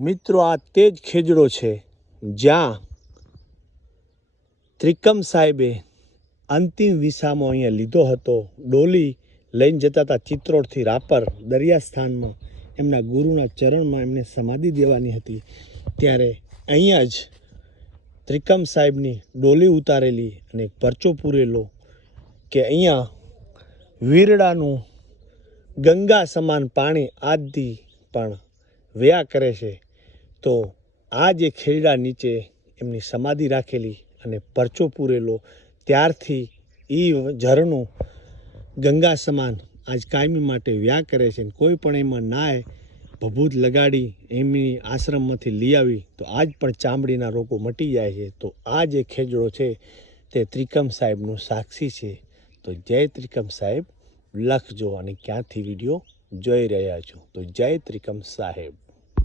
મિત્રો, આ તે જ ખેજડો છે જ્યાં ત્રિકમ સાહેબે અંતિમ વિસામો અહીંયા લીધો હતો. ડોલી લઈને જતા હતા ચિત્રોડથી રાપર દરિયા સ્થાનમાં એમના ગુરુના ચરણમાં એમને સમાધિ દેવાની હતી. ત્યારે અહીંયા જ ત્રિકમ સાહેબની ડોલી ઉતારેલી અને એક પરચો પૂરેલો કે અહીંયા વીરડાનું ગંગા સમાન પાણી આજથી પણ વયા કરે છે. તો આ જે ખેરડા નીચે એમની સમાધિ રાખેલી અને પરચો પૂરેલો, ત્યારથી એ ઝરણું ગંગા સમાન આજ કાયમી માટે વ્યા કરે છે. કોઈ પણ એમાં નાય ભભૂત લગાડી એમની આશ્રમમાંથી લઈ આવી તો આજ પણ ચામડીના રોગો મટી જાય છે. તો આ જે ખેજડો છે તે ત્રિકમ સાહેબનું સાક્ષી છે. તો જય ત્રિકમ સાહેબ લખજો અને ક્યાંથી વિડીયો જોઈ રહ્યા છો. તો જય ત્રિકમ સાહેબ.